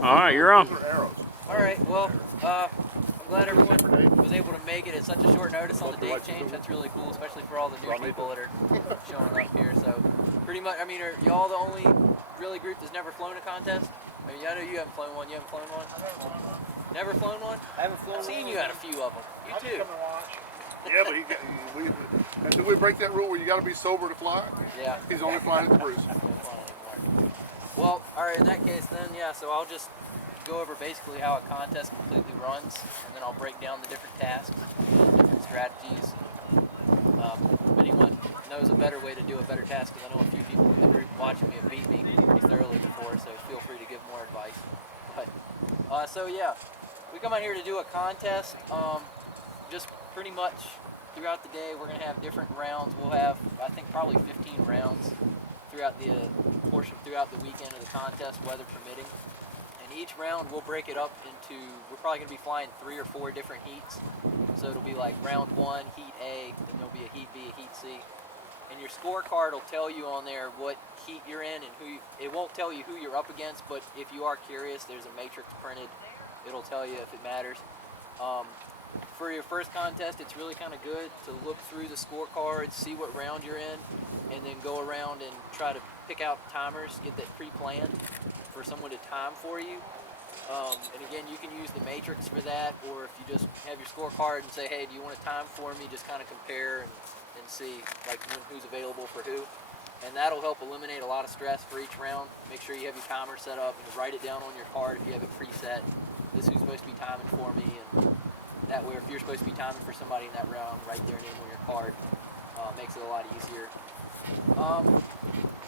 All right, you're on. All right, well, I'm glad everyone was able to make it at such a short notice on the date change. That's really cool, especially for all the new people that are showing up here. So, pretty much, I mean, are y'all the only really group that's never flown a contest? I mean, I know you haven't flown one. You haven't flown one? Never flown one? I haven't flown one. I've seen you at a few of them. You too. Yeah, but did we break that rule where you got to be sober to fly? Yeah. He's only flying at the Bruce. Well, all right, in that case then, yeah, so I'll just go over basically how a contest completely runs, and then I'll break down the different tasks, different strategies. If anyone knows a better way to do a better task, because I know a few people in the group watching me have beat me pretty thoroughly before, so feel free to give more advice. But, so yeah, we come out here to do a contest. Just pretty much throughout the day, we're going to have different rounds. We'll have, I think, probably 15 rounds throughout the weekend of the contest, weather permitting. And each round we'll break it up into, we're probably going to be flying 3 or 4 different heats. So it'll be like round 1, heat A, then there'll be a heat B, a heat C. And your scorecard will tell you on there what heat you're in and it won't tell you who you're up against, but if you are curious, there's a matrix printed. It'll tell you if it matters. For your first contest, it's really kind of good to look through the scorecards, see what round you're in, and then go around and try to pick out timers, get that pre-planned for someone to time for you. And again, you can use the matrix for that, or if you just have your scorecard and say, hey, do you want a time for me? Just kind of compare and see like who's available for who. And that'll help eliminate a lot of stress for each round. Make sure you have your timer set up and write it down on your card if you have it preset. This is who's supposed to be timing for me, and that way, if you're supposed to be timing for somebody in that round, write their name on your card. Makes it a lot easier.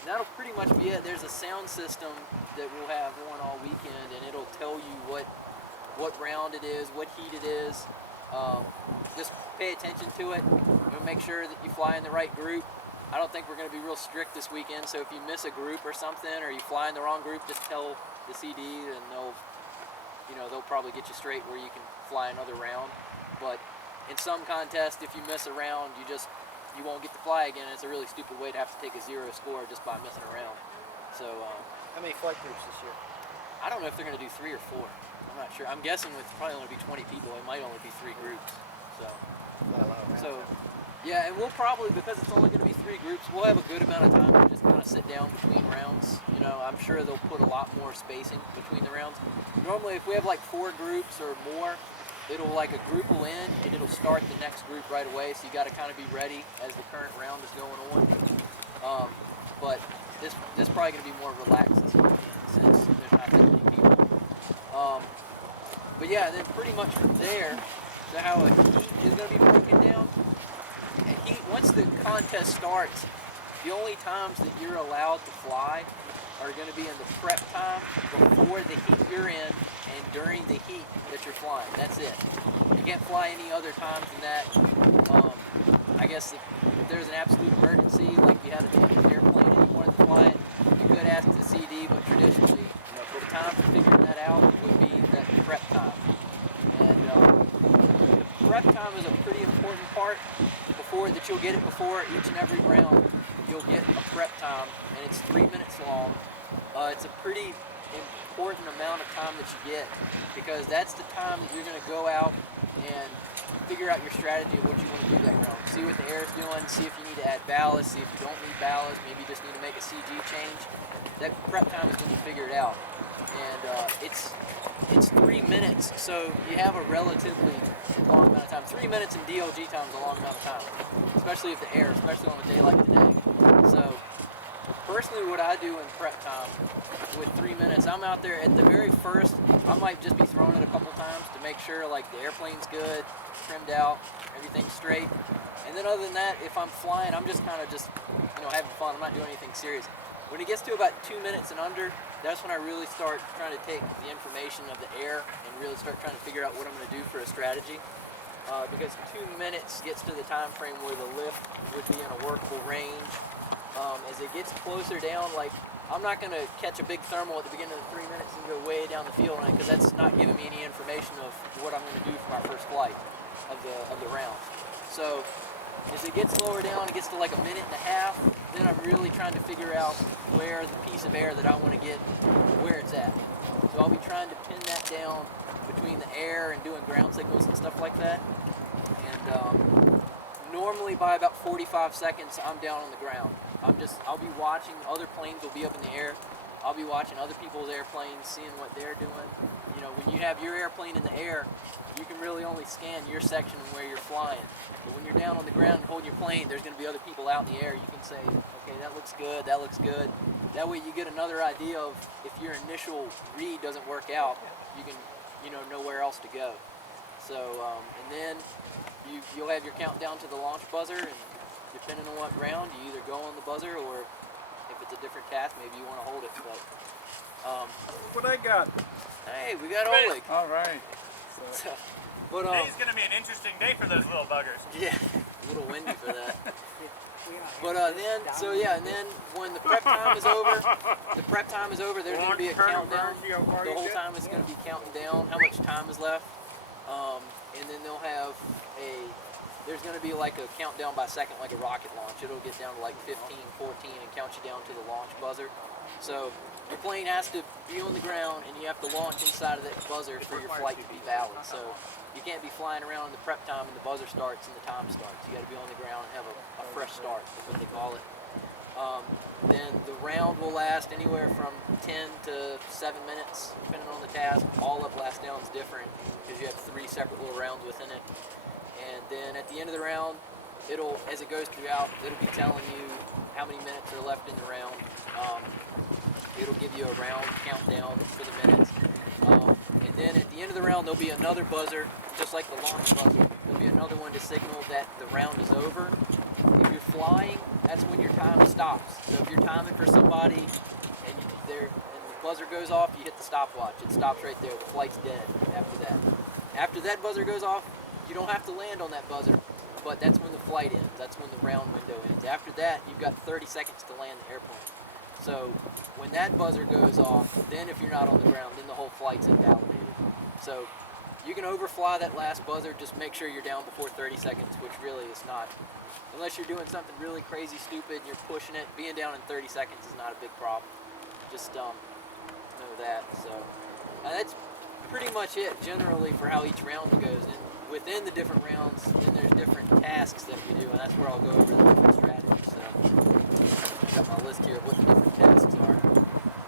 That'll pretty much be it. There's a sound system that we'll have on all weekend, and it'll tell you what round it is, what heat it is. Just pay attention to it. Make sure that you fly in the right group. I don't think we're going to be real strict this weekend, so if you miss a group or something, or you fly in the wrong group, just tell the CD, and they'll probably get you straight where you can fly another round. But in some contests, if you miss a round, you won't get to fly again. It's a really stupid way to have to take a 0 score just by missing a round. So how many flight groups this year? I don't know if they're going to do 3 or 4. I'm not sure. I'm guessing it's probably only be 20 people. It might only be 3 groups. So yeah, and we'll probably, because it's only going to be 3 groups, we'll have a good amount of time to just kind of sit down between rounds. I'm sure they'll put a lot more spacing between the rounds. Normally, if we have like 4 groups or more, it'll like a group will end and it'll start the next group right away. So you got to kind of be ready as the current round is going on. But this probably going to be more relaxed this weekend since there's not that many people. But yeah, then pretty much from there, so how a heat is going to be broken down. And once the contest starts, the only times that you're allowed to fly are going to be in the prep time before the heat you're in and during the heat that you're flying. That's it. You can't fly any other times than that. I guess if there's an absolute emergency, like you had a damaged airplane and you wanted to fly it, you could ask the CD, but traditionally, for the time to figure that out would be that prep time. And the prep time is a pretty important part that you'll get it before each and every round. You'll get a prep time, and it's 3 minutes long. It's a pretty important amount of time that you get, because that's the time that you're going to go out and figure out your strategy of what you want to do that round. See what the air is doing, see if you need to add ballast, see if you don't need ballast, maybe you just need to make a CG change. That prep time is when you figure it out. And it's 3 minutes, so you have a relatively long amount of time. 3 minutes in DLG time is a long amount of time, especially on a day like today. So personally, what I do in prep time with 3 minutes, I'm out there at the very first, I might just be throwing it a couple times to make sure like the airplane's good, trimmed out, everything's straight. And then other than that, if I'm flying, I'm just kind of having fun. I'm not doing anything serious. When it gets to about 2 minutes and under, that's when I really start trying to take the information of the air and really start trying to figure out what I'm going to do for a strategy. Because 2 minutes gets to the time frame where the lift would be in a workable range. As it gets closer down, like I'm not going to catch a big thermal at the beginning of the 3 minutes and go way down the field, because that's not giving me any information of what I'm going to do for my first flight of the round. So As it gets lower down, it gets to like a minute and a half, then I'm really trying to figure out where the piece of air that I want to get, where it's at. So I'll be trying to pin that down between the air and doing ground signals and stuff like that. And normally by about 45 seconds, I'm down on the ground. I'll be watching, other planes will be up in the air. I'll be watching other people's airplanes, seeing what they're doing. You know, when you have your airplane in the air, you can really only scan your section and where you're flying. But when you're down on the ground and holding your plane, there's going to be other people out in the air. You can say, okay, that looks good, that looks good. That way you get another idea of if your initial read doesn't work out, you can, know where else to go. So, and then you'll have your countdown to the launch buzzer, and depending on what round, you either go on the buzzer, or if it's a different task, maybe you want to hold it. But What I got? hey, we got Oleg. All right. So, but Today's gonna be an interesting day for those little buggers. yeah, a little windy for that. But and then when the prep time is over, there's going to be a countdown. The whole time it's going to be counting down how much time is left. And then they'll have there's going to be like a countdown by second, like a rocket launch. It'll get down to like 15, 14 and count you down to the launch buzzer. So your plane has to be on the ground and you have to launch inside of that buzzer for your flight to be valid. So you can't be flying around in the prep time and the buzzer starts and the time starts. You got to be on the ground and have a fresh start, is what they call it. Then the round will last anywhere from 10 to 7 minutes, depending on the task. All of last down is different because you have 3 separate little rounds within it. And then at the end of the round, as it goes throughout, it'll be telling you how many minutes are left in the round. It'll give you a round countdown for the minutes. And then at the end of the round, there'll be another buzzer, just like the launch buzzer. There'll be another one to signal that the round is over. If you're flying, that's when your time stops. So if you're timing for somebody and the buzzer goes off, you hit the stopwatch. It stops right there. The flight's dead after that. After that buzzer goes off, you don't have to land on that buzzer, but that's when the flight ends. That's when the round window ends. After that, you've got 30 seconds to land the airplane. So when that buzzer goes off, then if you're not on the ground, then the whole flight's invalidated. So you can overfly that last buzzer, just make sure you're down before 30 seconds, which really is not, unless you're doing something really crazy stupid and you're pushing it, being down in 30 seconds is not a big problem. Just know that. So that's pretty much it generally for how each round goes. And within the different rounds, then there's different tasks that we do, and that's where I'll go over the different strategies. So I got my list here of what the different tasks are.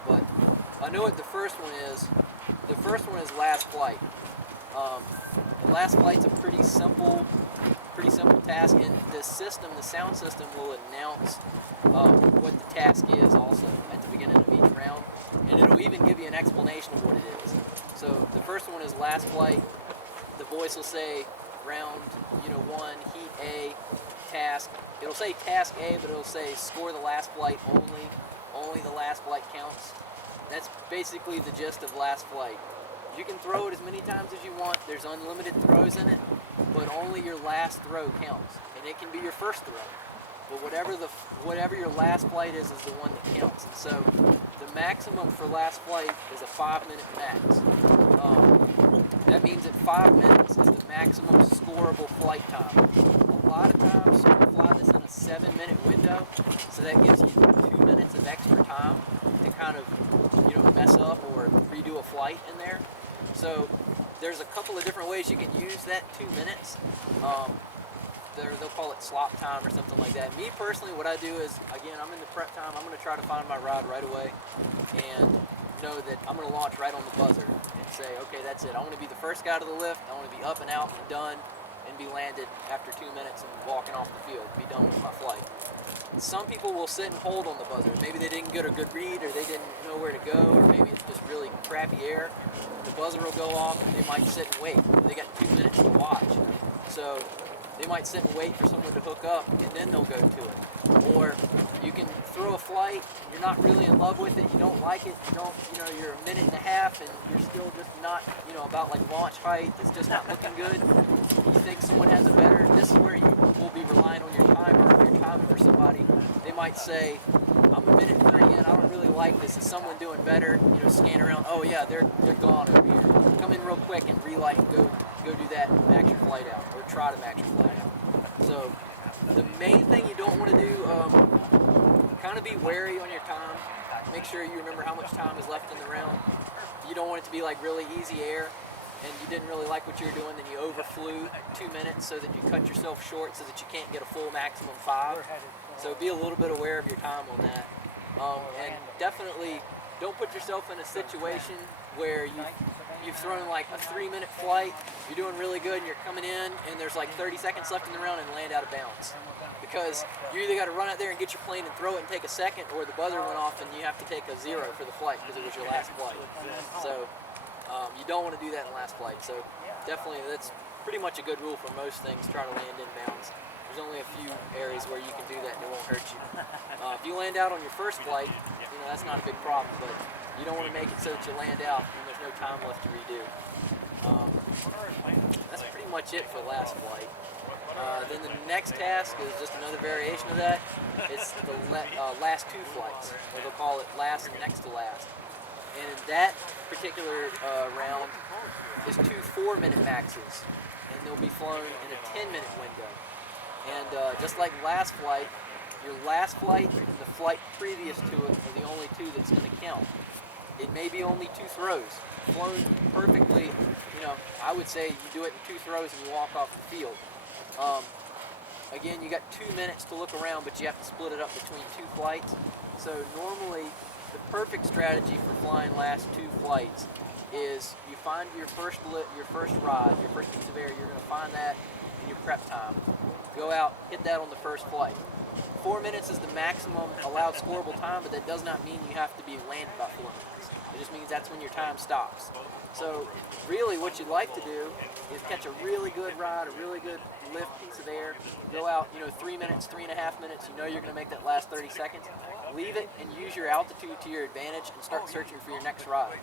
But I know what the first one is. The first one is last flight. Last flight's a pretty simple task, and the sound system will announce what the task is also at the beginning of each round, and it'll even give you an explanation of what it is. So the first one is last flight. The voice will say round 1, heat A, task. It'll say task A, but it'll say score the last flight only. Only the last flight counts. That's basically the gist of last flight. You can throw it as many times as you want. There's unlimited throws in it, but only your last throw counts. And it can be your first throw. But whatever your last flight is the one that counts. And so the maximum for last flight is a 5-minute max. That means that 5 minutes is the maximum scoreable flight time. A lot of times you fly this in a 7-minute window, so that gives you 2 minutes of extra time to kind of mess up or redo a flight in there. So there's a couple of different ways you can use that 2 minutes. They'll call it slop time or something like that. Me personally, what I do is, again, I'm in the prep time. I'm going to try to find my rod right away and know that I'm going to launch right on the buzzer and say, okay, that's it. I want to be the first guy to the lift. I want to be up and out and done and be landed after 2 minutes and walking off the field, be done with my flight. Some people will sit and hold on the buzzer. Maybe they didn't get a good read, or they didn't know where to go, or maybe it's just really crappy air. The buzzer will go off and they might sit and wait. They got 2 minutes to watch. So they might sit and wait for someone to hook up and then they'll go to it. Or you can throw a flight, you're not really in love with it, you don't like it, you're a minute and a half and you're still just not, about like launch height, it's just not looking good. You think someone has a better, this is where you will be relying on your timer. If you're timing for somebody, they might say, I'm a minute 3 in, I don't really like this, is someone doing better? Scan around, oh yeah, they're gone over here. Come in real quick and relight and go do that and max your flight out, or try to max your flight out. So The main thing you don't want to do, kind of be wary on your time. Make sure you remember how much time is left in the round. You don't want it to be like really easy air and you didn't really like what you were doing, then you overflew 2 minutes so that you cut yourself short so that you can't get a full maximum 5. So be a little bit aware of your time on that. And definitely don't put yourself in a situation where you've thrown like a 3-minute flight, you're doing really good and you're coming in and there's like 30 seconds left in the round and land out of bounds. Because you either got to run out there and get your plane and throw it and take a second, or the buzzer went off and you have to take a 0 for the flight because it was your last flight. So you don't want to do that in the last flight. So definitely that's pretty much a good rule for most things. Try to land inbounds. There's only a few areas where you can do that and it won't hurt you. If you land out on your first flight, that's not a big problem, but you don't want to make it so that you land out and there's no time left to redo. That's pretty much it for last flight. Then the next task is just another variation of that. It's the last 2 flights, or they'll call it last and next to last. And in that particular round is 2 4-minute maxes, and they'll be flown in a 10-minute window. And just like last flight, your last flight and the flight previous to it are the only 2 that's going to count. It may be only 2 throws, flown perfectly. I would say you do it in 2 throws and you walk off the field. Again, you got 2 minutes to look around, but you have to split it up between 2 flights. So normally, the perfect strategy for flying last 2 flights is you find your first ride, your first piece of air. You're going to find that in your prep time. Go out, hit that on the first flight. 4 minutes is the maximum allowed scoreable time, but that does not mean you have to be landed by 4 minutes. It just means that's when your time stops. So really what you'd like to do is catch a really good ride, a really good lift piece of air, go out, 3 minutes, 3.5 minutes, you're going to make that last 30 seconds. Leave it and use your altitude to your advantage and start searching for your next ride.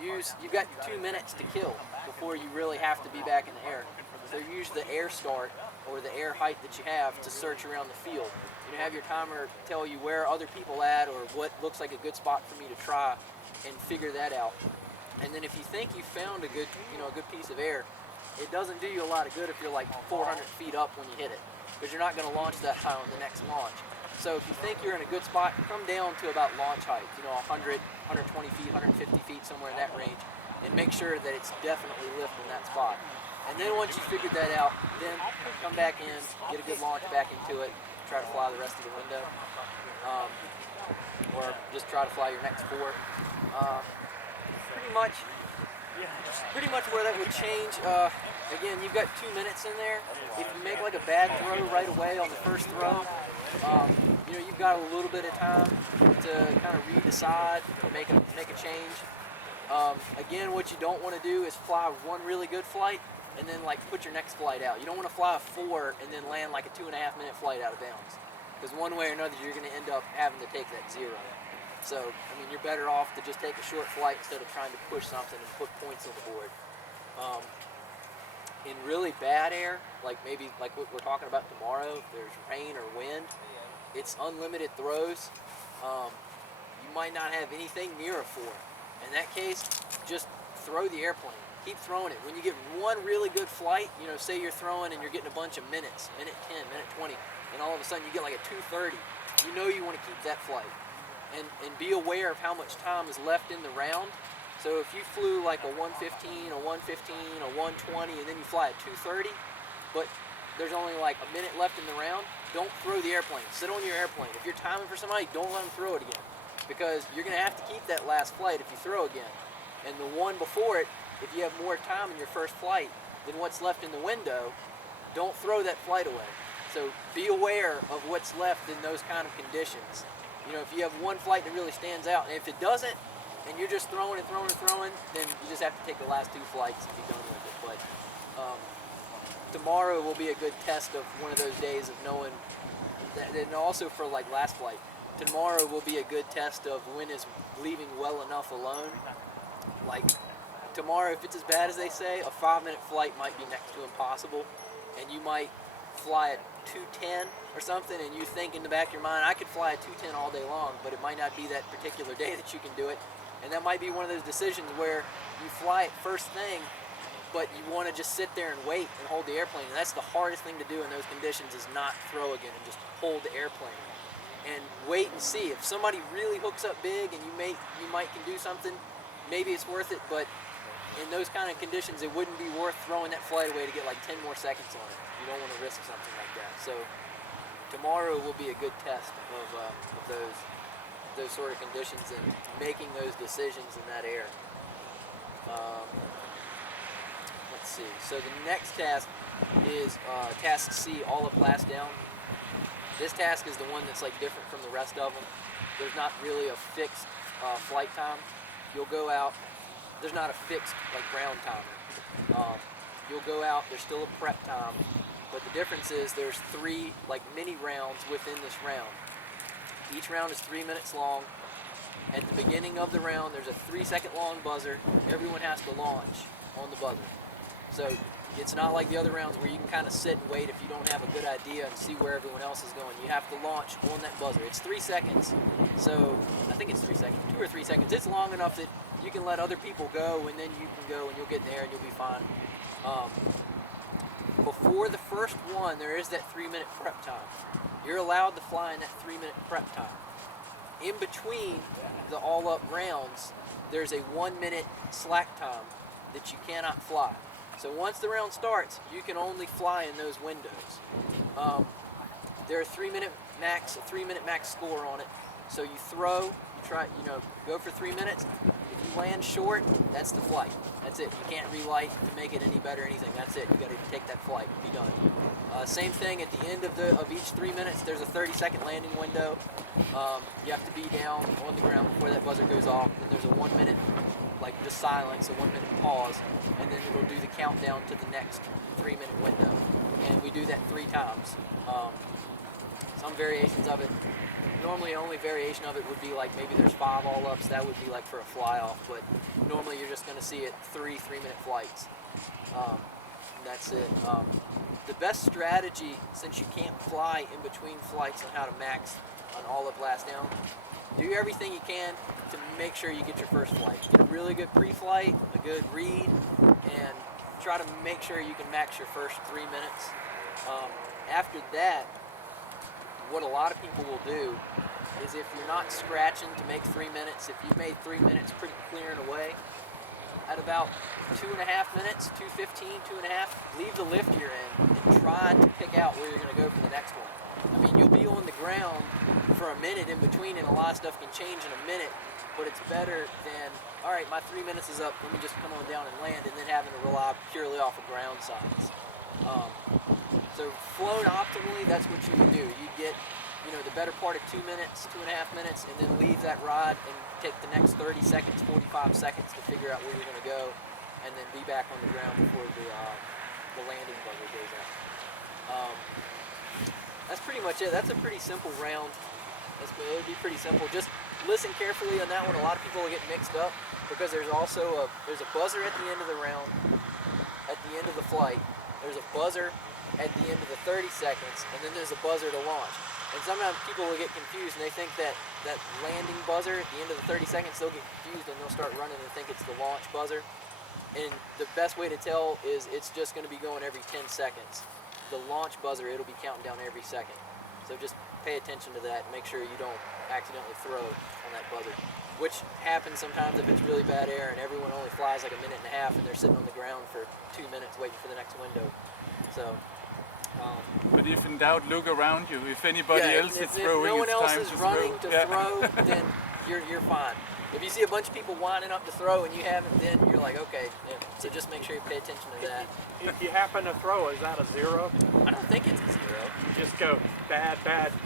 You've got 2 minutes to kill before you really have to be back in the air. So use the air start or the air height that you have to search around the field. Have your timer tell you where other people at or what looks like a good spot for me to try and figure that out. And then if you think you found a good piece of air, it doesn't do you a lot of good if you're like 400 feet up when you hit it, because you're not going to launch that high on the next launch. So if you think you're in a good spot, come down to about launch height, 100, 120 feet, 150 feet, somewhere in that range, and make sure that it's definitely lift in that spot. And then once you figured that out, then come back in, get a good launch back into it, try to fly the rest of the window, or just try to fly your next 4. Pretty much where that would change. Again, you've got 2 minutes in there. If you make like a bad throw right away on the first throw, you've got a little bit of time to kind of redecide or make a change. Again, what you don't want to do is fly one really good flight and then like put your next flight out. You don't want to fly a 4 and then land like a 2.5-minute flight out of bounds, because one way or another you're going to end up having to take that 0. So, you're better off to just take a short flight instead of trying to push something and put points on the board. In really bad air, like maybe like what we're talking about tomorrow, if there's rain or wind, it's unlimited throws. You might not have anything near a 4. In that case, just throw the airplane. Keep throwing it. When you get one really good flight, say you're throwing and you're getting a bunch of minutes, minute 10, minute 20, and all of a sudden you get like a 2:30, you want to keep that flight. And be aware of how much time is left in the round. So if you flew like a 115, a 115, a 120, and then you fly at 2:30, but there's only like a minute left in the round, don't throw the airplane. Sit on your airplane. If you're timing for somebody, don't let them throw it again, because you're going to have to keep that last flight if you throw again. And the one before it, if you have more time in your first flight than what's left in the window, don't throw that flight away. So be aware of what's left in those kind of conditions. If you have one flight that really stands out, and if it doesn't, and you're just throwing and throwing and throwing, then you just have to take the last 2 flights and be done with it. But tomorrow will be a good test of one of those days of knowing that, and also for like last flight, tomorrow will be a good test of when is leaving well enough alone. Like tomorrow, if it's as bad as they say, a 5-minute flight might be next to impossible, and you might fly at 2:10 or something, and you think in the back of your mind, I could fly at 2:10 all day long, but it might not be that particular day that you can do it. And that might be one of those decisions where you fly it first thing but you want to just sit there and wait and hold the airplane. And that's the hardest thing to do in those conditions, is not throw again and just hold the airplane and wait and see. If somebody really hooks up big and you might can do something, maybe it's worth it, but in those kind of conditions, it wouldn't be worth throwing that flight away to get like 10 more seconds on it. You don't want to risk something like that. So tomorrow will be a good test of those sort of conditions and making those decisions in that air. Let's see. So the next task is task C, all up, last down. This task is the one that's like different from the rest of them. There's not really a fixed flight time. You'll go out. There's not a fixed like ground timer. You'll go out. There's still a prep time, but the difference is there's 3 like mini rounds within this round. Each round is 3 minutes long. At the beginning of the round, there's a 3-second long buzzer. Everyone has to launch on the buzzer. So it's not like the other rounds where you can kind of sit and wait if you don't have a good idea and see where everyone else is going. You have to launch on that buzzer. It's 3 seconds. So I think it's 3 seconds, 2 or 3 seconds. It's long enough that you can let other people go, and then you can go and you'll get in there and you'll be fine. Before the first one, there is that 3-minute prep time. You're allowed to fly in that 3-minute prep time. In between the all-up rounds, there's a 1-minute slack time that you cannot fly. So once the round starts, you can only fly in those windows. There are 3-minute max, a 3-minute max score on it. So you throw, you try, go for 3 minutes. If you land short, that's the flight. That's it. You can't relight to make it any better or anything. That's it. You got to take that flight and be done. Same thing at the end of each 3 minutes. There's a 30-second landing window. You have to be down on the ground before that buzzer goes off. Then there's a 1 minute, like just silence, a 1 minute pause, and then it'll do the countdown to the next 3-minute window. And we do that 3 times. Some variations of it. Normally, only variation of it would be like maybe there's 5 all-ups. That would be like for a fly-off, but normally you're just going to see it 3-minute flights. And that's it. The best strategy, since you can't fly in between flights, on how to max an all-up, last down, do everything you can to make sure you get your first flight. Get a really good pre-flight, a good read, and try to make sure you can max your first 3 minutes. After that, what a lot of people will do is, if you're not scratching to make 3 minutes, if you've made 3 minutes pretty clear and away, at about 2.5 minutes, 2:15, 2.5, leave the lift you're in and try to pick out where you're going to go for the next one. I mean, you'll be on the ground for a minute in between, and a lot of stuff can change in a minute, but it's better than, all right, my 3 minutes is up, let me just come on down and land, and then having to rely purely off of ground signs. So flown optimally, that's what you would do. You'd get, the better part of 2 minutes, 2.5 minutes, and then leave that ride and take the next 30 seconds, 45 seconds to figure out where you're going to go, and then be back on the ground before the landing buzzer goes out. That's pretty much it. That's a pretty simple round. It would be pretty simple. Just listen carefully on that one. A lot of people will get mixed up because there's also there's a buzzer at the end of the round, at the end of the flight. There's a buzzer at the end of the 30 seconds, and then there's a buzzer to launch. And sometimes people will get confused, and they think that landing buzzer at the end of the 30 seconds, they'll get confused and they'll start running and think it's the launch buzzer. And the best way to tell is it's just going to be going every 10 seconds. The launch buzzer, it'll be counting down every second. So just pay attention to that and make sure you don't accidentally throw on that buzzer, which happens sometimes if it's really bad air and everyone only flies like 1.5 minutes and they're sitting on the ground for 2 minutes waiting for the next window. So. But if in doubt, look around you. If anybody else is throwing, if no one else is running to throw, then you're fine. If you see a bunch of people winding up to throw and you haven't, then you're like, okay. Yeah. So just make sure you pay attention to that. If you happen to throw, is that a 0? I don't think it's a 0. You just go bad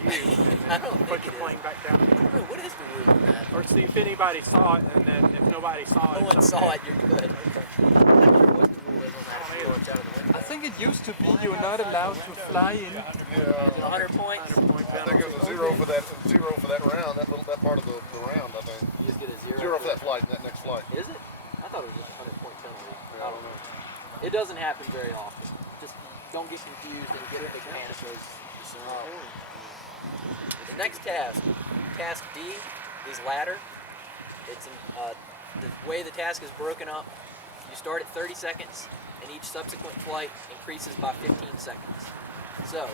view, and I then don't put think your it plane is. back down. I don't know, what is the rule on that? Or see if anybody saw it, and then if nobody saw it, No one saw it, you're good. Okay. I'm not sure what the rule is on that. I don't either. I think it used to be you're not allowed to fly in. Is it 100 points? 100 point I think it was a 0 for that round, that part of the round, I think. You just get a 0. 0 for that flight, that next flight. Is it? I thought it was just a 100-point penalty. Yeah, I don't know. It doesn't happen very often. Just don't get confused and get a big panic. The next task, task D, is ladder. It's the way the task is broken up. You start at 30 seconds, and each subsequent flight increases by 15 seconds. So,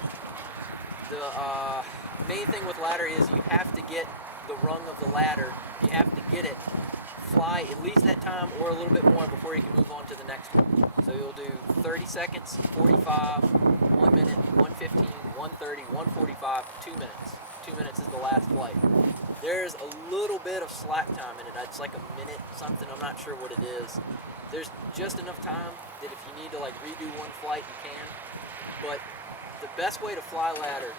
the main thing with ladder is you have to get the rung of the ladder, you have to get it, fly at least that time or a little bit more before you can move on to the next one. So you'll do 30 seconds, 45, 1 minute, 115, 130, 145, 2 minutes. 2 minutes is the last flight. There's a little bit of slack time in it. It's like a minute something, I'm not sure what it is. There's just enough time that if you need to like redo one flight, you can. But the best way to fly ladder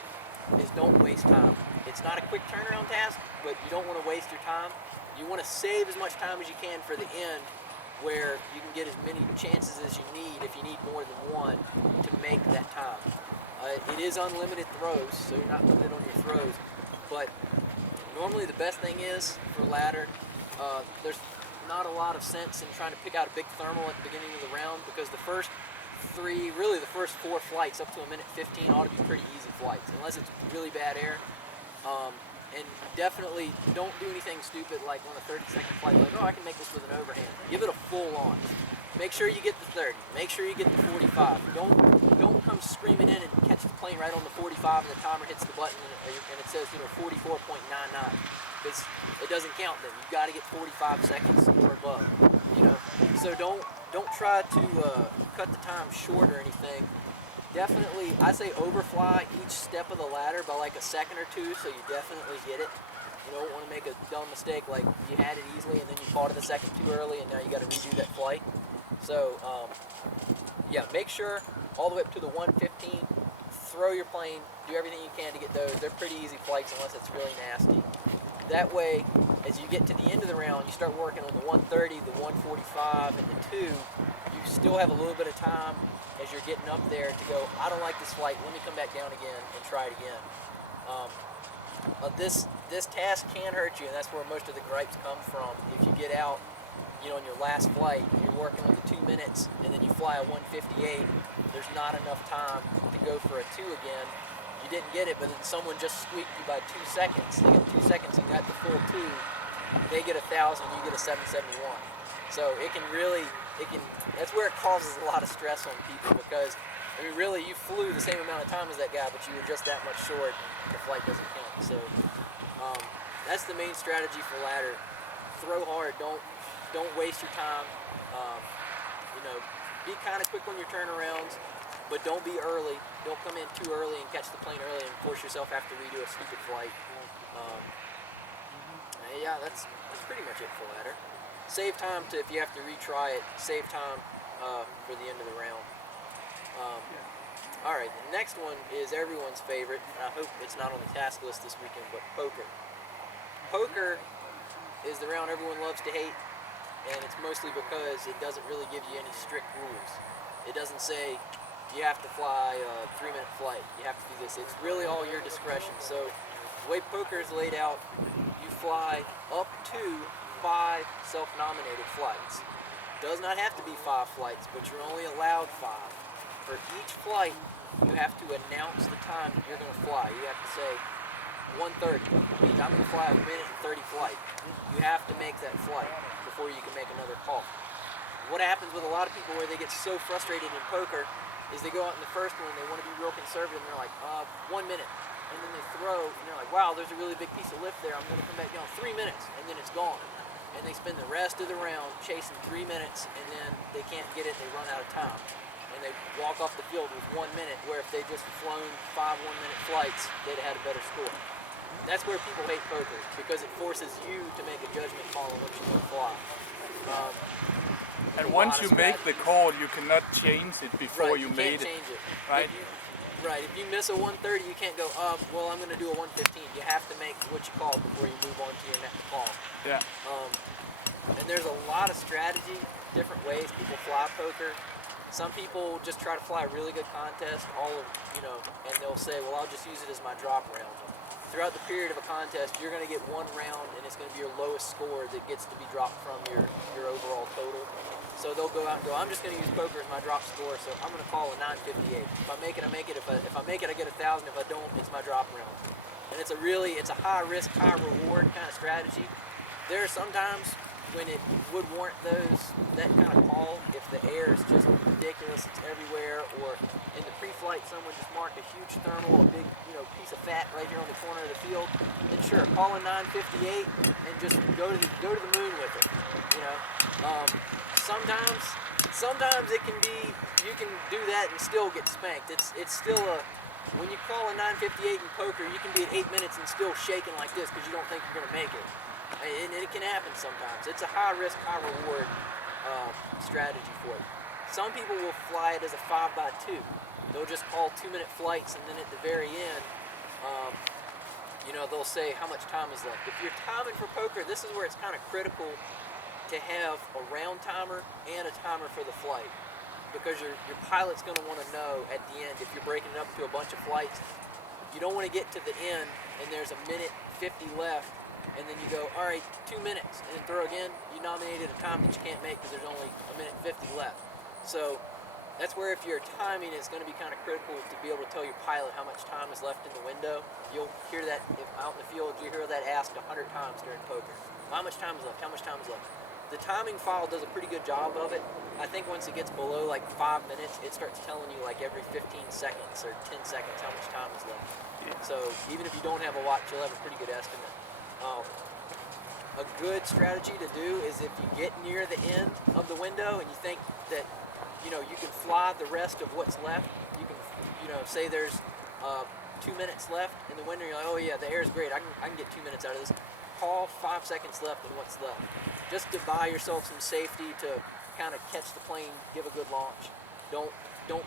is don't waste time. It's not a quick turnaround task, but you don't want to waste your time. You want to save as much time as you can for the end, where you can get as many chances as you need, if you need more than one, to make that time. It is unlimited throws, so you're not limited on your throws, but normally the best thing is for ladder, there's not a lot of sense in trying to pick out a big thermal at the beginning of the round, because the first three, really the first 4 flights up to a minute 15 ought to be pretty easy flights, unless it's really bad air. And definitely don't do anything stupid like on a 30-second flight, like, oh, I can make this with an overhand. Give it a full launch. Make sure you get the 30. Make sure you get the 45. Don't come screaming in and catch the plane right on the 45 and the timer hits the button and it says, 44.99. Because it doesn't count then. You've got to get 45 seconds or above. So don't try to cut the time short or anything. Definitely, I say overfly each step of the ladder by like a second or two, so you definitely get it. You don't want to make a dumb mistake like you had it easily and then you caught it a second too early and now you got to redo that flight. So, yeah, make sure all the way up to the 115, throw your plane, do everything you can to get those. They're pretty easy flights unless it's really nasty. That way, as you get to the end of the round, you start working on the 130, the 145, and the 2, you still have a little bit of time as you're getting up there to go, I don't like this flight, let me come back down again and try it again. This task can hurt you, and that's where most of the gripes come from. If you get out, on your last flight, you're working on the 2 minutes, and then you fly a 158, there's not enough time to go for a 2 again. You didn't get it, but then someone just squeaked you by 2 seconds. They got 2 seconds and got the full 2. They get 1,000, you get a 771. So that's where it causes a lot of stress on people, because really you flew the same amount of time as that guy, but you were just that much short and the flight doesn't count. So that's the main strategy for ladder. Throw hard, don't waste your time. Be kind of quick on your turnarounds, but don't be early. Don't come in too early and catch the plane early and force yourself to have to redo a stupid flight. Yeah, that's pretty much it for ladder. Save time if you have to retry it, save time for the end of the round. Alright, the next one is everyone's favorite, and I hope it's not on the task list this weekend, but poker. Poker is the round everyone loves to hate, and it's mostly because it doesn't really give you any strict rules. It doesn't say you have to fly a 3-minute flight, you have to do this. It's really all your discretion. So the way poker is laid out, you fly up to 5 self-nominated flights. Does not have to be 5 flights, but you're only allowed 5. For each flight, you have to announce the time that you're going to fly. You have to say 1:30 means I'm going to fly a 1:30 flight. You have to make that flight before you can make another call. What happens with a lot of people where they get so frustrated in poker is they go out in the first one, they want to be real conservative, and they're like, 1 minute. And then they throw, and they're like, wow, there's a really big piece of lift there. I'm going to come back down 3 minutes, and then it's gone. And they spend the rest of the round chasing 3 minutes, and then they can't get it, they run out of time. And they walk off the field with 1 minute, where if they just flown 5 1-minute flights, they'd have had a better score. That's where people hate poker, because it forces you to make a judgment call on what you want to fly. And once you make the call, you cannot change it before you made it. Change it. Right? If you miss a 1:30, you can't go, well, I'm going to do a 1:15. You have to make what you called before you move on to your next call. Yeah. And there's a lot of strategy, different ways people fly poker. Some people just try to fly a really good contest, and they'll say, well, I'll just use it as my drop round. Throughout the period of a contest, you're going to get 1 round, and it's going to be your lowest score that gets to be dropped from your overall total. So they'll go out and go, I'm just going to use poker as my drop score, so I'm going to call a 958. If I make it, I make it. If I make it, I get 1,000. If I don't, it's my drop round. And it's a high risk, high reward kind of strategy. There are sometimes when it would warrant that kind of call. If the air is just ridiculous, it's everywhere, or in the pre-flight someone just marked a huge thermal, a big piece of fat right here on the corner of the field, then sure, call a 958 and just go to the moon with it. Sometimes it can be, you can do that and still get spanked. It's still when you call a 958 in poker, you can be at 8 minutes and still shaking like this because you don't think you're going to make it. And it can happen sometimes. It's a high risk, high reward strategy for it. Some people will fly it as a 5x2. They'll just call 2-minute flights, and then at the very end, they'll say how much time is left. If you're timing for poker, this is where it's kind of critical to have a round timer and a timer for the flight, because your pilot's going to want to know at the end, if you're breaking it up into a bunch of flights, you don't want to get to the end and there's a minute 50 left, and then you go, all right, 2 minutes, and then throw again. You nominated a time that you can't make because there's only a minute 50 left. So that's where, if you're timing, it's going to be kind of critical to be able to tell your pilot how much time is left in the window. You'll hear that if out in the field, you hear that asked 100 times during poker. How much time is left? How much time is left? The timing file does a pretty good job of it. I think once it gets below like 5 minutes, it starts telling you like every 15 seconds or 10 seconds how much time is left. So even if you don't have a watch, you'll have a pretty good estimate. A good strategy to do is if you get near the end of the window and you think that you can fly the rest of what's left. You can say there's 2 minutes left in the window. You're like, oh yeah, the air is great. I can get 2 minutes out of this. Call 5 seconds left in what's left, just to buy yourself some safety to kind of catch the plane, give a good launch. Don't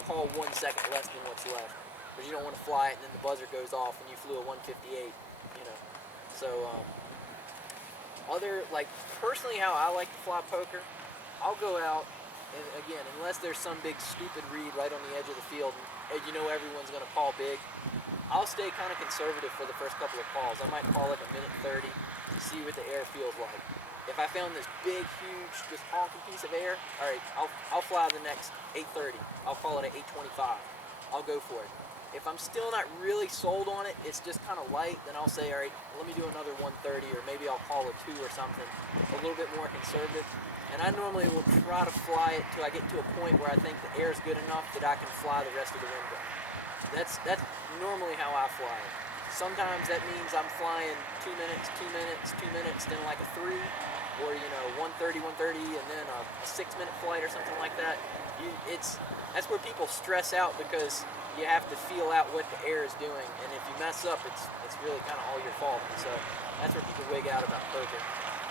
call 1 second less than what's left, because you don't want to fly it and then the buzzer goes off and you flew a 158. So personally, how I like to fly poker, I'll go out. And again, unless there's some big stupid read right on the edge of the field, and everyone's going to call big, I'll stay kind of conservative for the first couple of calls. I might call like a minute 30 to see what the air feels like. If I found this big, huge, just honking piece of air, all right, I'll fly the next 8:30. I'll call it at 8:25. I'll go for it. If I'm still not really sold on it, it's just kind of light, then I'll say, all right, let me do another 130, or maybe I'll call a 2 or something, a little bit more conservative. And I normally will try to fly it till I get to a point where I think the air is good enough that I can fly the rest of the window. That's normally how I fly it. Sometimes that means I'm flying 2 minutes, 2 minutes, 2 minutes, then like a 3, or 130, 130, and then a 6-minute flight or something like that. That's where people stress out, because you have to feel out what the air is doing, and if you mess up, it's really kind of all your fault. So that's where people wig out about poker.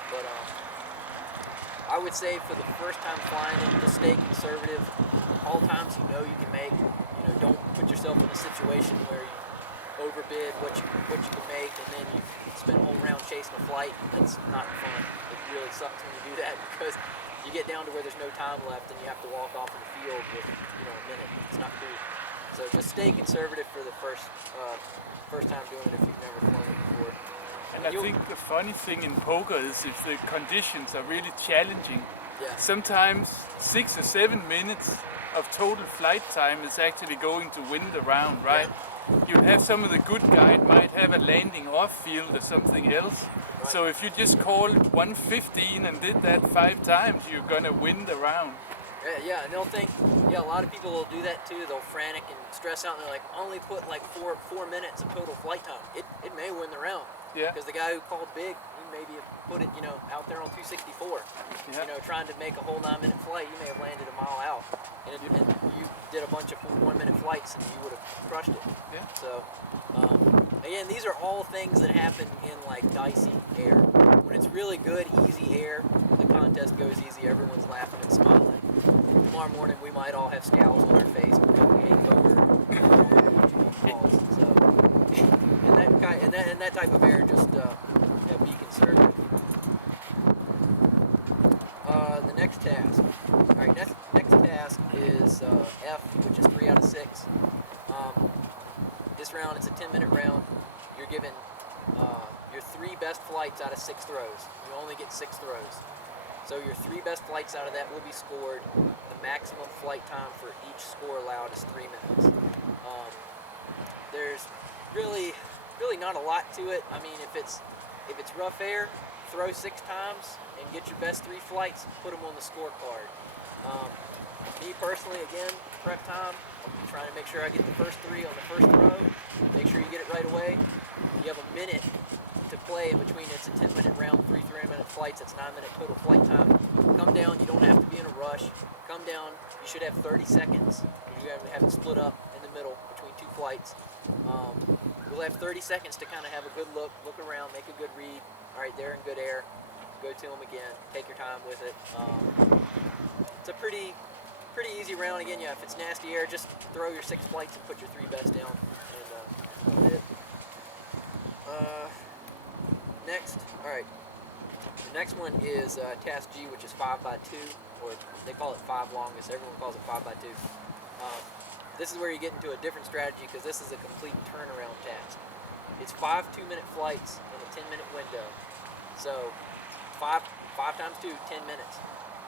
But I would say for the first time flying it, just stay conservative. All times you can make. Don't put yourself in a situation where you overbid what you can make, and then you spend a whole round chasing a flight. That's not fun. It really sucks when you do that, because you get down to where there's no time left and you have to walk off in the field with a minute. It's not cool. So just stay conservative for the first time doing it if you've never flown it before. And I think the funny thing in poker is if the conditions are really challenging, sometimes 6 or 7 minutes of total flight time is actually going to win the round, right? You have some of the good guy might have a landing off field or something else. Right. So if you just called 115 and did that 5 times, you're gonna win the round. Yeah, and they'll think, a lot of people will do that too. They'll frantic and stress out, and they're like, only put like 4 minutes of total flight time. It may win the round. Yeah. Because the guy who called big, he maybe have put it, out there on 264. Yeah. Trying to make a whole 9-minute flight, you may have landed a mile out. And you did a bunch of 1-minute flights and you would have crushed it. Yeah. So, again, these are all things that happen in like dicey air. When it's really good, easy air, the contest goes easy, everyone's laughing and smiling. Tomorrow morning we might all have scowls on our face because we ain't poker calls. So, and that type of air, just be conservative. The next task. All right, next task is F, which is 3 out of 6. This round, it's a 10-minute round. You're given your 3 best flights out of 6 throws. You only get 6 throws. So your 3 best flights out of that will be scored. The maximum flight time for each score allowed is 3 minutes. There's really not a lot to it. I mean, if it's rough air, throw 6 times and get your best 3 flights, put them on the scorecard. Me personally, again, prep time, I'm trying to make sure I get the first 3 on the first throw. Make sure you get it right away. You have a minute to play in between. It's a 10-minute round, 3 3-minute flights. That's 9-minute total flight time. Come down. You don't have to be in a rush. Come down. You should have 30 seconds. You have it split up in the middle between 2 flights. You'll have 30 seconds to kind of have a good look around, make a good read. All right, they're in good air. Go to them again. Take your time with it. It's a pretty easy round. Again, yeah, if it's nasty air, just throw your 6 flights and put your 3 best down, and that's about it. Next, all right. The next one is Task G, which is 5x2, or they call it 5 longest. Everyone calls it 5x2. This is where you get into a different strategy because this is a complete turnaround task. It's 5 2-minute flights in a 10-minute window. So 5 times 2, 10 minutes.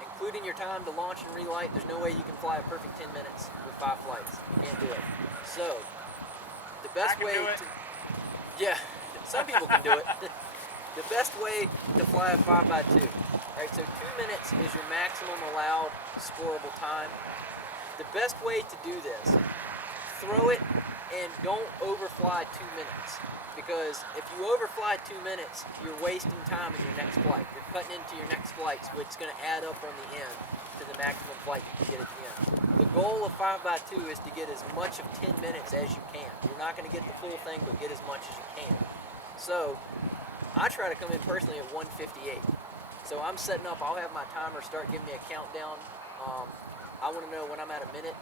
Including your time to launch and relight, there's no way you can fly a perfect 10 minutes with 5 flights. You can't do it. So the best way to, yeah, some people can do it. The best way to fly a 5x2. All right, so 2 minutes is your maximum allowed scoreable time. The best way to do this, throw it and don't overfly 2 minutes. Because if you overfly 2 minutes, you're wasting time in your next flight. You're cutting into your next flights, which is going to add up on the end to the maximum flight you can get at the end. The goal of 5x2 is to get as much of 10 minutes as you can. You're not going to get the full thing, but get as much as you can. So I try to come in personally at 1:58. So I'm setting up, I'll have my timer start giving me a countdown. I want to know when I'm at a minute,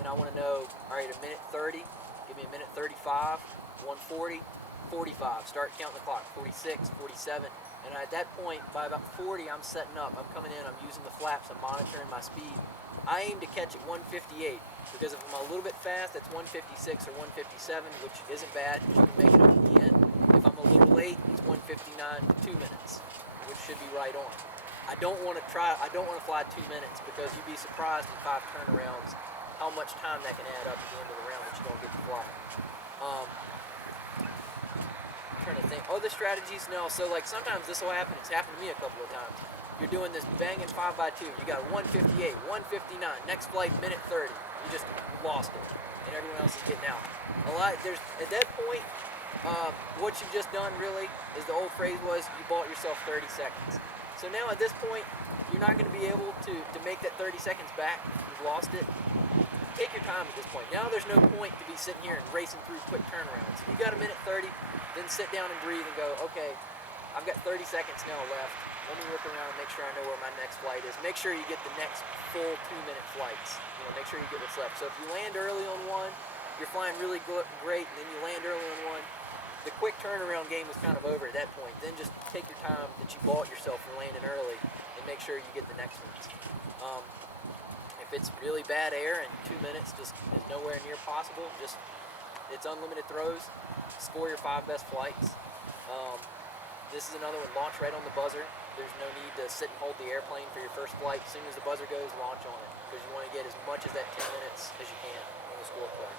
and I want to know, all right, a minute 30, give me a minute 35, 140, 45, start counting the clock, 46, 47, and at that point, by about 40, I'm setting up, I'm coming in, I'm using the flaps, I'm monitoring my speed. I aim to catch at 1:58, because if I'm a little bit fast, that's 1:56 or 1:57, which isn't bad, because you can make it up at the end. If I'm a little late, it's 1:59 to 2 minutes, which should be right on. I don't want to fly 2 minutes, because you'd be surprised in 5 turnarounds how much time that can add up at the end of the round that you don't get to fly. Trying to think. Other strategies? No. So like sometimes this will happen. It's happened to me a couple of times. You're doing this banging 5x2. You got 1:58, 1:59. Next flight, minute 30. You just lost it, and everyone else is getting out. At that point, what you've just done really is the old phrase was you bought yourself 30 seconds. So now at this point, you're not going to be able to make that 30 seconds back. You've lost it. Take your time at this point. Now there's no point to be sitting here and racing through quick turnarounds. If you got a minute 30, then sit down and breathe and go, okay, I've got 30 seconds now left. Let me look around and make sure I know where my next flight is. Make sure you get the next full 2-minute flights. Make sure you get what's left. So if you land early on one, you're flying really great, and then you land early on one, the quick turnaround game is kind of over at that point. Then just take your time that you bought yourself for landing early and make sure you get the next ones. If it's really bad air and 2 minutes just is nowhere near possible, it's unlimited throws. Score your 5 best flights. This is another one, launch right on the buzzer. There's no need to sit and hold the airplane for your first flight. As soon as the buzzer goes, launch on it, because you want to get as much as that 10 minutes as you can on the scorecard.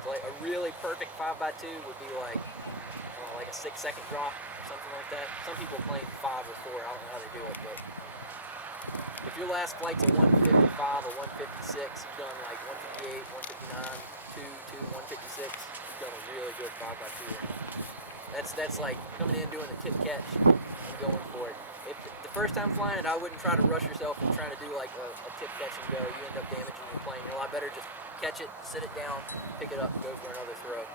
So like a really perfect 5x2 would be like a 6-second drop, something like that. Some people claim 5 or 4. I don't know how they do it, but if your last flight's a 1:55 or 1:56, you've done like 1:58, 1:59, 1:56. You've done a really good 5x2 round. That's like coming in, doing the tip catch, and going for it. If the first time flying it, I wouldn't try to rush yourself and trying to do like a tip catch and go. You end up damaging your plane. You're a lot better just catch it, sit it down, pick it up, and go for another throw.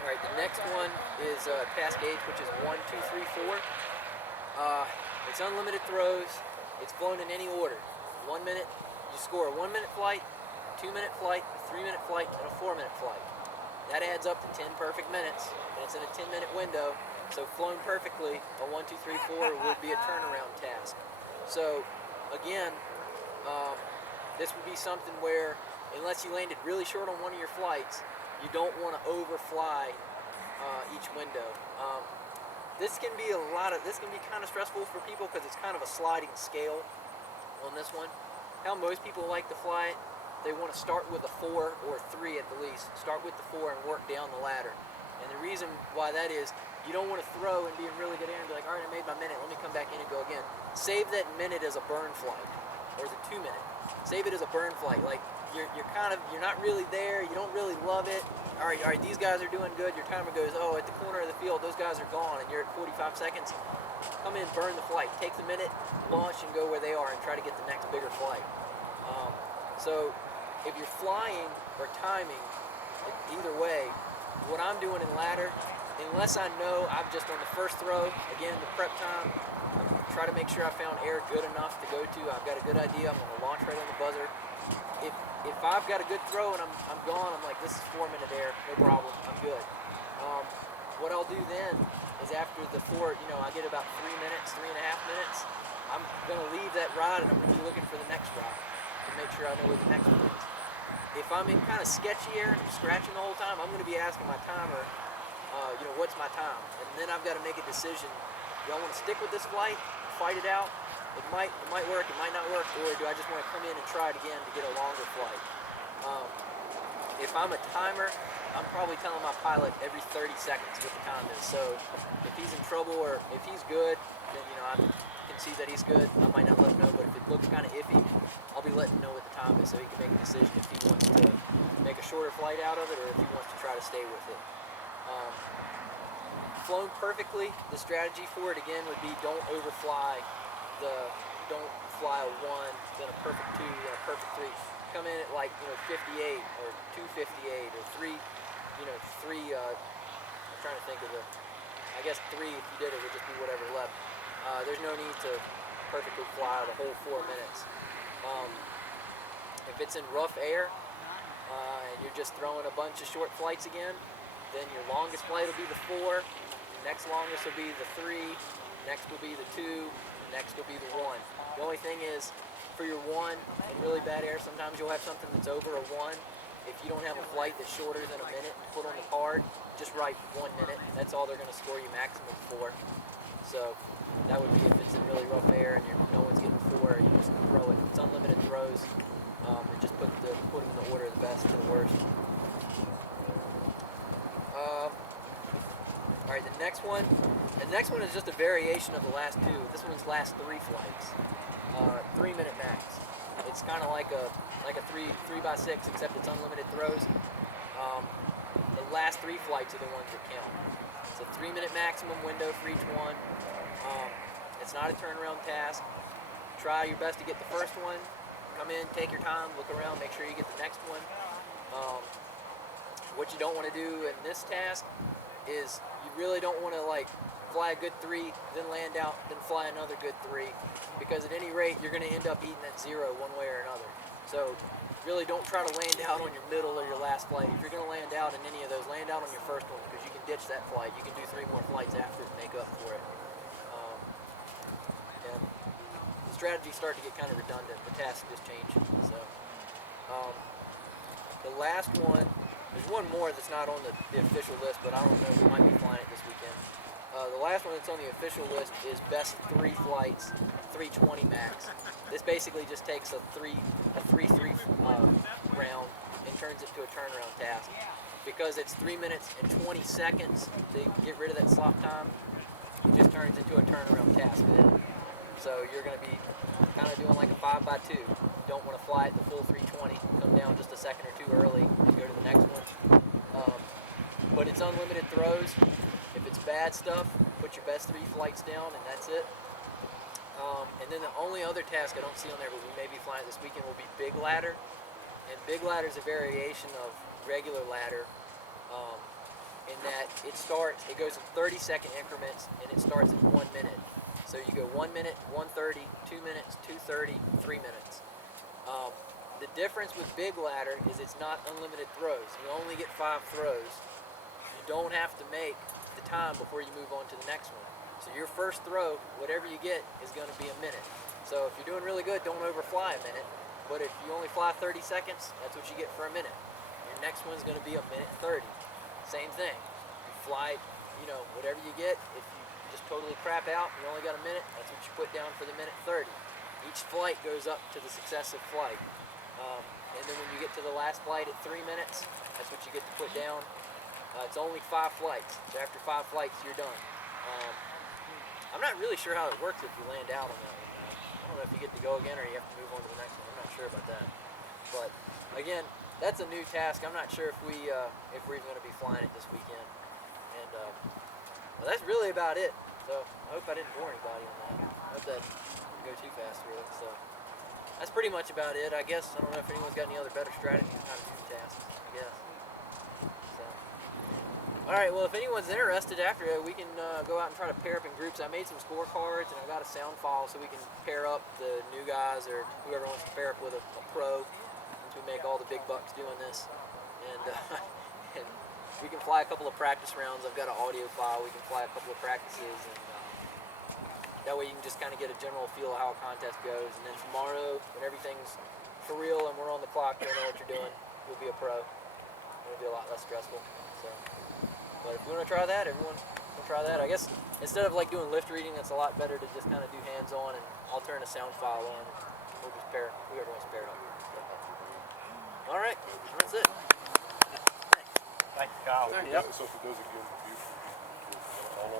Alright, the next one is Task H, which is 1, 2, 3, 4. It's unlimited throws. It's flown in any order. 1 minute, you score a 1-minute flight, 2-minute flight, a 3-minute flight, and a 4-minute flight. That adds up to 10 perfect minutes, and it's in a 10-minute window. So flown perfectly, a 1, 2, 3, 4 would be a turnaround task. So again, this would be something where, unless you landed really short on one of your flights, you don't want to overfly each window. This can be kind of stressful for people because it's kind of a sliding scale on this one. How most people like to fly it, they want to start with a 4 or 3 at the least. Start with the 4 and work down the ladder. And the reason why that is, You don't want to throw and be in really good air and be like, all right, I made my minute, let me come back in and go again. Save that minute as a burn flight, or the 2 minute. Save it as a burn flight. Like you're not really there, you don't really love it. All right, these guys are doing good. Your timer goes, oh, at the corner of the field, those guys are gone, and you're at 45 seconds. Come in, burn the flight, take the minute, launch, and go where they are, and try to get the next bigger flight. So if you're flying or timing, either way, what I'm doing in ladder, unless I know I'm just on the first throw, again in the prep time, try to make sure I found air good enough to go to. I've got a good idea. I'm going to launch right on the buzzer. If I've got a good throw and I'm gone, I'm like, this is 4 minute air, no problem, I'm good. What I'll do then is after the I get about 3 minutes, 3.5 minutes, I'm going to leave that ride and I'm going to be looking for the next ride to make sure I know where the next one is. If I'm in kind of sketchy air and I'm scratching the whole time, I'm going to be asking my timer, what's my time? And then I've got to make a decision. Do I want to stick with this flight, fight it out? It might work, it might not work, or do I just want to come in and try it again to get a longer flight? If I'm a timer, I'm probably telling my pilot every 30 seconds what the time is. So if he's in trouble or if he's good, then I can see that he's good. I might not let him know, but if it looks kind of iffy, I'll be letting him know what the time is so he can make a decision if he wants to make a shorter flight out of it or if he wants to try to stay with it. Flown perfectly, the strategy for it again would be don't overfly don't fly a 1, then a perfect 2, then a perfect 3. Come in at 58 or 258 or 3, I'm trying to think of I guess 3 if you did it would just be whatever left. There's no need to perfectly fly the whole 4 minutes. If it's in rough air and you're just throwing a bunch of short flights again, then your longest flight will be the 4, the next longest will be the 3, next will be the 2, next will be the 1. The only thing is, for your 1 in really bad air, sometimes you'll have something that's over a 1. If you don't have a flight that's shorter than a minute to put on the card, just write 1 minute. That's all they're going to score you maximum for. So that would be if it's in really rough air and no one's getting 4, you just throw it. It's unlimited throws, and just put them in the order of the best to the worst. All right, the next one is just a variation of the last 2. This one's last 3 flights, 3 minute max. It's kind of like a 3x6, except it's unlimited throws. The last 3 flights are the ones that count. It's a 3 minute maximum window for each one. It's not a turnaround task. Try your best to get the first one. Come in, take your time, look around, make sure you get the next one. What you don't want to do in this task is you really don't want to fly a good 3, then land out, then fly another good 3, because at any rate you're going to end up eating that 0 one way or another. So really don't try to land out on your middle or your last flight. If you're going to land out in any of those, land out on your first one, because you can ditch that flight. You can do 3 more flights after to make up for it. And the strategies start to get kind of redundant. The tasks just change. So the last one, there's one more that's not on the official list, but I don't know, we might be flying it this weekend. The last one that's on the official list is best 3 flights, 320 max. This basically just takes a 3-3 round and turns it to a turnaround task. Because it's 3 minutes and 20 seconds to get rid of that slop time, it just turns into a turnaround task then. So you're going to be kind of doing like a 5x2. Don't want to fly at the full 320, come down just a second or 2 early and go to the next one. But it's unlimited throws. If it's bad stuff, put your best 3 flights down and that's it. And then the only other task I don't see on there, but we may be flying this weekend, will be big ladder. And big ladder is a variation of regular ladder in that it goes in 30-second increments and it starts at 1 minute. So you go 1 minute, 1:30, 2 minutes, 2:30, 3 minutes. The difference with big ladder is it's not unlimited throws. You only get 5 throws. You don't have to make the time before you move on to the next one. So your first throw, whatever you get, is going to be a minute. So if you're doing really good, don't overfly a minute. But if you only fly 30 seconds, that's what you get for a minute. Your next one's going to be a minute 30. Same thing. You fly, whatever you get. If you just totally crap out, you only got a minute, that's what you put down for the minute 30. Each flight goes up to the successive flight. And then when you get to the last flight at 3 minutes, that's what you get to put down. It's only 5 flights. So after 5 flights, you're done. I'm not really sure how it works if you land out on that one. I don't know if you get to go again or you have to move on to the next one. I'm not sure about that. But again, that's a new task. I'm not sure if we're even going to be flying it this weekend. And well, that's really about it. So I hope I didn't bore anybody on that. I hope that didn't go too fast really. So that's pretty much about it. I guess I don't know if anyone's got any other better strategies on how to do tasks. I guess. So. All right. Well, if anyone's interested after it, we can go out and try to pair up in groups. I made some scorecards and I got a sound file so we can pair up the new guys or whoever wants to pair up with a pro. Since we make all the big bucks doing this, and we can fly a couple of practice rounds. I've got an audio file. We can fly a couple of practices, and that way you can just kind of get a general feel of how a contest goes. And then tomorrow, when everything's for real and we're on the clock, you'll know what you're doing. You'll be a pro. It'll be a lot less stressful. So, but if we want to try that, everyone will try that. I guess instead of like doing lift reading, it's a lot better to just kind of do hands-on, and I'll turn a sound file on. And we'll just pair whoever wants to pair up. All right, that's it. Thank you, Kyle. So for those of you